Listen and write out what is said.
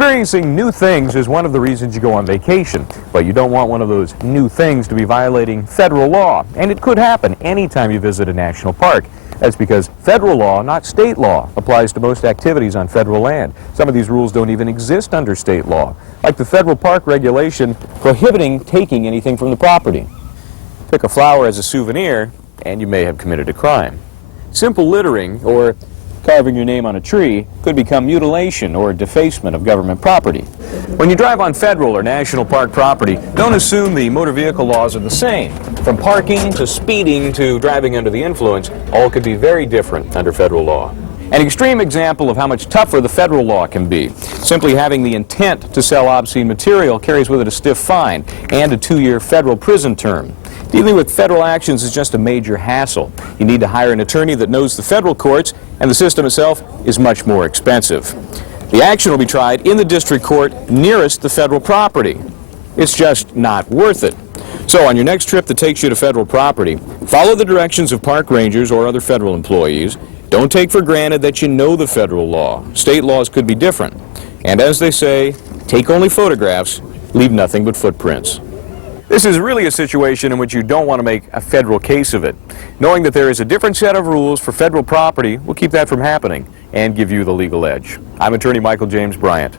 Experiencing new things is one of the reasons you go on vacation, but you don't want one of those new things to be violating federal law, and it could happen anytime you visit a national park. That's because federal law, not state law, applies to most activities on federal land. Some of these rules don't even exist under state law, like the federal park regulation prohibiting taking anything from the property. Pick a flower as a souvenir, and you may have committed a crime. Simple littering, or carving your name on a tree, could become mutilation or defacement of government property. When you drive on federal or national park property, don't assume the motor vehicle laws are the same. From parking to speeding to driving under the influence, all could be very different under federal law. An extreme example of how much tougher the federal law can be. Simply having the intent to sell obscene material carries with it a stiff fine and a 2-year federal prison term. Dealing with federal actions is just a major hassle. You need to hire an attorney that knows the federal courts, and the system itself is much more expensive. The action will be tried in the district court nearest the federal property. It's just not worth it. So on your next trip that takes you to federal property, follow the directions of park rangers or other federal employees. Don't take for granted that you know the federal law. State laws could be different. And as they say, take only photographs, leave nothing but footprints. This is really a situation in which you don't want to make a federal case of it. Knowing that there is a different set of rules for federal property will keep that from happening and give you the legal edge. I'm attorney Michael James Bryant.